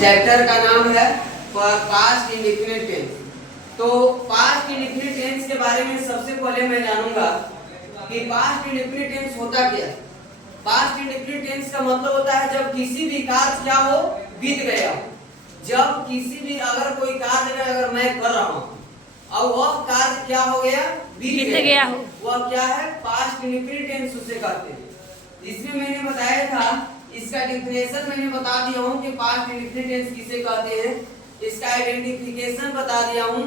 Chapter का नाम है पास्ट इंडेफिनिट टेंस। तो पास्ट इंडेफिनिट टेंस के बारे में सबसे पहले मैं जानूंगा कि पास्ट इंडेफिनिट टेंस होता क्या है। पास्ट इंडेफिनिट टेंस का मतलब होता है जब किसी भी कार्य क्या हो, बीत गया हो। जब किसी भी अगर कोई कार्य अगर मैं कर रहा हूँ और वह कार्य क्या हो गया, बीत गया हो, वह क्या है, पास्ट इंडेफिनिट टेंस उसे कहते हैं। जिसमें मैंने बताया था, इसका डिफिनेशन मैंने बता दिया हूँ कि पास्ट इंडेफिनिट टेंस किसे कहते हैं। इसका आइडेंटिफिकेशन बता दिया हूँ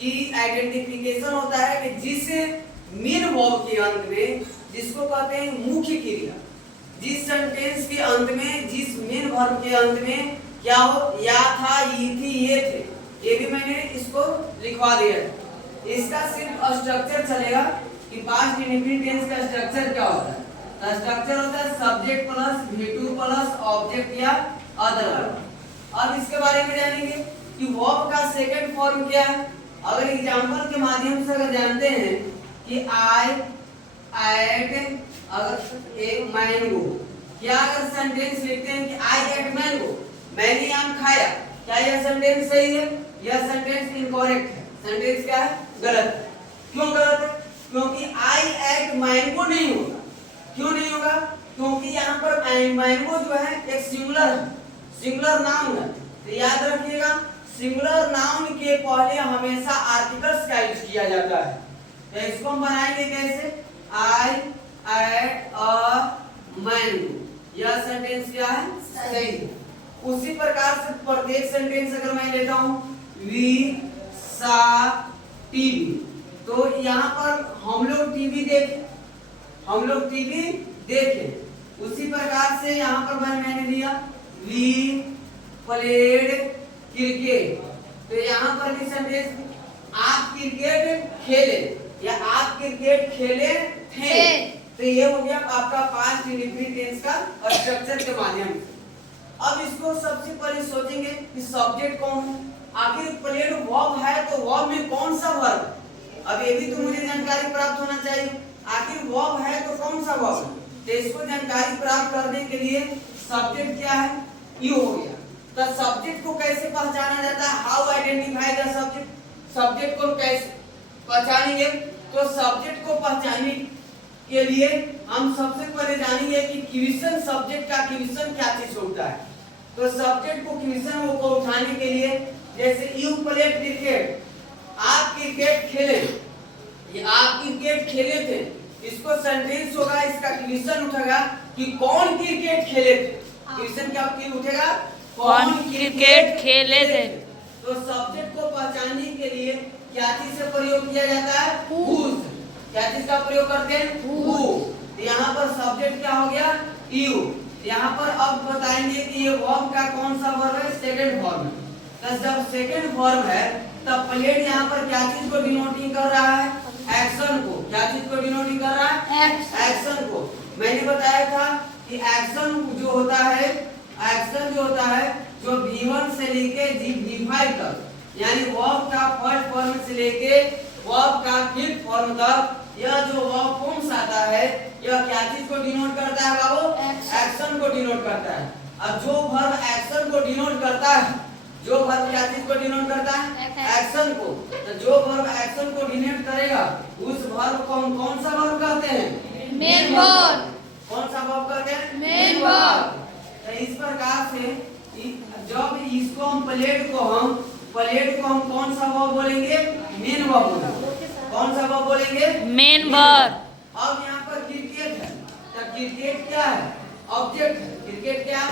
कि आइडेंटिफिकेशन होता है कि जिस मेन वर्ब के अंत में, जिसको कहते हैं मुख्य क्रिया, जिस सेंटेंस के अंत में, जिस मेन वर्ब के अंत में क्या हो, या था, ये थी, ये थे, ये भी मैंने इसको लिखवा दिया है। इसका सिर्फ स्ट्रक्चर चलेगा कि पास्ट इंडेफिनिट टेंस का स्ट्रक्चर क्या होता है। स्ट्रक्चर होता है subject plus V2 plus object या अदर वर्ब। अब इसके बारे में जानेंगे कि वर्ब का सेकंड फॉर्म क्या है। अगर एग्जांपल के माध्यम से अगर जानते हैं कि आई एट अगर एक मैंगो, क्या अगर सेंटेंस लिखते हैं कि आई एट मैंगो, मैंने आम खाया, क्या यह सेंटेंस सही है? यह सेंटेंस इनकरेक्ट है। सेंटेंस क्या है? गलत है। क्यों गलत है? क्योंकि आई एट मैंगो नहीं होगा। क्यों नहीं होगा? क्योंकि यहाँ पर मैंगो जो है एक सिंगुलर है, सिंगुलर नाउन है। तो याद रखिएगा, सिंगुलर नाउन के पहले हमेशा आर्टिकल्स का यूज किया जाता है। तो इसको हम बनाएंगे कैसे? आई एट अ मैंगो, यह सेंटेंस क्या है? सही है। उसी प्रकार से प्रत्येक सेंटेंस अगर मैं लेता हूँ वी सा टीवी, तो यहाँ पर हम लोग टीवी देखे, हम लोग टीवी देखे। उसी प्रकार से यहाँ पर मैंने लिया वी प्लेड क्रिकेट, तो यहाँ पर भी सेंटेंस आप क्रिकेट खेले या आप क्रिकेट खेले थे। तो ये हो गया आपका पास्ट इंडेफिनिट टेंस का स्ट्रक्चर के माध्यम से। अब इसको सबसे पहले सोचेंगे कि सब्जेक्ट कौन है। आखिर प्लेड वर्ब है तो वर्ब में कौन सा वर्ब? अब ये भी तो मुझे जानकारी प्राप्त होना चाहिए। आखिर वर्ब है तो कौन सा वर्ब? तो इसको जानकारी प्राप्त करने के लिए सब्जेक्ट क्या है, यू हो गया। तो सब्जेक्ट को कैसे पहचाना जाता है? How identify the subject. Subject को कैसे पहचानेंगे? तो सब्जेक्ट को पहचानने के लिए हम सबसे पहले जानेंगे कि क्वेश्चन सब्जेक्ट का क्वेश्चन क्या चीज होता है। तो सब्जेक्ट को क्वेश्चन को उठाने के लिए, जैसे यू प्लेड क्रिकेट, आप क्रिकेट खेले, ये आप क्रिकेट खेले थे, इसको सेंटेंस होगा, इसका क्वेश्चन उठेगा कि कौन क्रिकेट खेले थे। क्वेश्चन क्या उठेगा? कौन क्रिकेट खेले थे। तो सब्जेक्ट को पहचानने के लिए क्या चीज से प्रयोग किया जाता है? हु। क्या चीज का प्रयोग करते हैं? हु। यहाँ पर सब्जेक्ट क्या हो गया? यू। यहाँ पर अब बताएंगे कि ये वर्ब का कौन सा वर्ब है? सेकंड फॉर्म है। तो जब सेकंड फॉर्म है तब प्लेड यहाँ पर क्या चीज को डिनोटिंग कर रहा है? एक्शन को। क्या चीज को डिनोटिंग कर रहा है? एक्शन को। मैंने बताया था कि एक्शन जो होता है, एक्शन जो होता है जो V1 से लेके V5 तक, यानी वर्ब का फर्स्ट फॉर्म से लेके वर्ब का फिफ्थ फॉर्म तक, यह जो वर्ब फॉर्म्स आता है यह क्या चीज को डिनोट करता है बाबू? एक्शन को डिनोट करता है। अब जो वर्ब एक्शन को डिनोट करता है, जो वर्ब क्या चीज को डिनोट करता है? एक्शन को। तो जो वर्ब एक्शन को डिनोट करेगा उस वर्ब को हम कौन सा वर्ब कहते हैं? Main verb. कौन सा वर्ब कहते हैं? Main verb. तो इस प्रकार से जब इसको हम प्लेड को हम कौन सा वर्ब बोलेंगे? मेन वर्ब बोलेंगे। कौन सा वर्ब बोलेंगे? Main verb. अब यहाँ पर क्रिकेट है, तो क्रिकेट क्या है? ऑब्जेक्ट है। क्रिकेट क्या?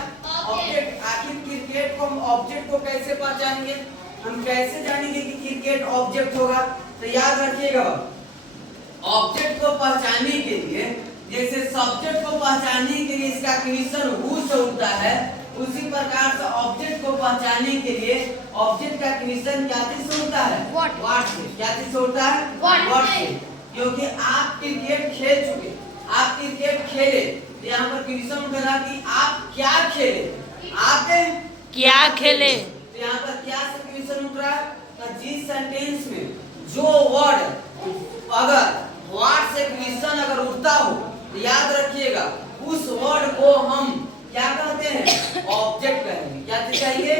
ऑब्जेक्ट। आखिर क्रिकेट को हम ऑब्जेक्ट को कैसे पहचानेंगे? हम कैसे जानेंगे कि क्रिकेट ऑब्जेक्ट होगा? तो याद रखिएगा, ऑब्जेक्ट को पहचानने के लिए, जैसे सब्जेक्ट को पहचानने के लिए इसका क्वेश्चन हु से उठता है, उसी प्रकार से ऑब्जेक्ट को पहचानने के लिए ऑब्जेक्ट का क्वेश्चन क्या चीज से उठता है? व्हाट से। क्या चीज से उठता है? व्हाट से। क्योंकि आप क्रिकेट खेल चुके, आप क्रिकेट खेले, यहाँ पर क्वेश्चन उठेगा कि आप क्या खेले? आप क्या खेले? तो यहाँ पर क्या से क्वेश्चन उठ रहा है? तो जिस सेंटेंस में जो वर्ड अगर व्हाट से क्वेश्चन अगर उठता हो, याद रखिएगा उस वर्ड को हम क्या कहते हैं, ऑब्जेक्ट कहेंगे। क्या कहेंगे,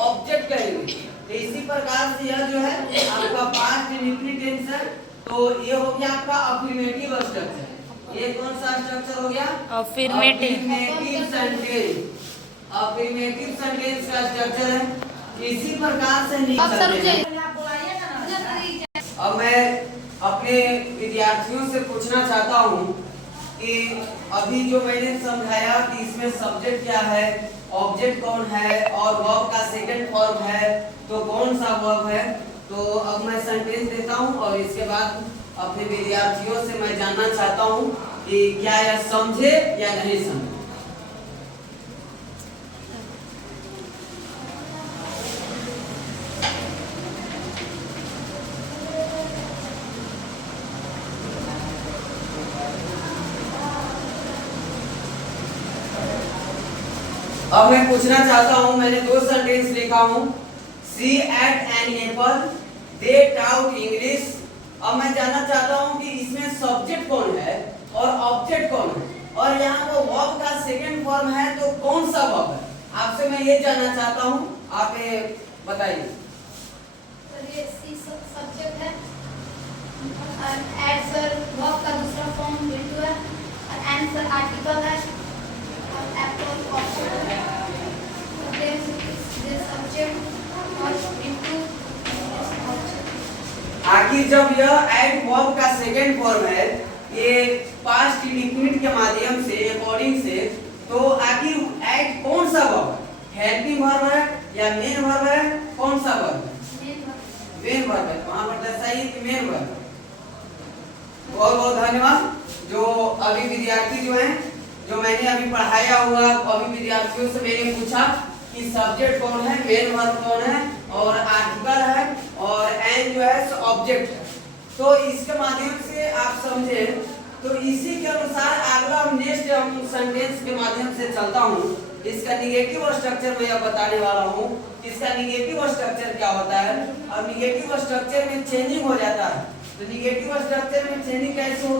ऑब्जेक्ट कहेंगे। तो इसी प्रकार से यह जो है आपका पास्ट इंडेफिनिट टेंस है। तो ये हो गया आपका अफर्मेटिव स्ट्रक्चर। ये कौन सा स्ट्रक्चर हो गया, अफर्मेटिव सेंटेंस। अफर्मेटिव सेंटेंस का स्ट्रक्चर है। इसी प्रकार से लिख सकते हैं। अब मैं अपने विद्यार्थियों से पूछना चाहता हूँ कि अभी जो मैंने समझाया कि इसमें सब्जेक्ट क्या है, ऑब्जेक्ट कौन है और वर्ब का सेकंड फॉर्म है, तो कौन सा वर्ब है। तो अब मैं सेंटेंस देता हूँ और इसके बाद अपने विद्यार्थियों से मैं जानना चाहता हूँ कि क्या यह समझे या नहीं समझे। अब मैं पूछना चाहता हूं, मैंने दो सेंटेंस लिखा हूं, सी eight an apple, they taut English. अब मैं जानना चाहता हूं कि इसमें सब्जेक्ट कौन है और ऑब्जेक्ट कौन है, और यहाँ पर वर्ब का सेकंड फॉर्म है, तो कौन सा वर्ब है। आपसे मैं ये जानना चाहता हूं, आप ये बताइए। सब्जेक्ट है, एट सर वर्ब का दूसरा फॉर्म बिंदु है, और एन सर आर्टिकल है, और एप्पल ऑब्जेक्ट है, सब्जेक्ट और बिंदु ऑब्जेक्ट। आखिर जब यह एट वर्ब का सेकंड फॉर्म है, ये पास्ट इंडेफिनिट के माध्यम से अकॉर्डिंग से, तो आखिर एट कौन सा वर्ब है, हेल्पिंग वर्ब है या मेन वर्ब है, कौन सा वर्ब है, मेन वर्ब है। वहां पर दर्शाइए कि मेन वर्ब है। बहुत बहुत धन्यवाद। जो अभी विद्यार्थी जो हैं, जो मैंने अभी पढ़ाया हुआ, अभी विद्यार्थियों से मैंने पूछा कि सब्जेक्ट कौन है, मेन वर्ब कौन है और आर्टिकल है और एन जो है ऑब्जेक्ट है। तो इसके माध्यम से आप समझे। तो इसी के अनुसार अगला नेक्स्ट हम सेंटेंस के माध्यम से चलता हूँ। इसका निगेटिव स्ट्रक्चर मैं अब बताने वाला हूँ। इसका निगेटिव स्ट्रक्चर क्या होता है, और निगेटिव स्ट्रक्चर में चेंजिंग हो जाता है। तो निगेटिव स्ट्रक्चर में चेंजिंग कैसे होगा।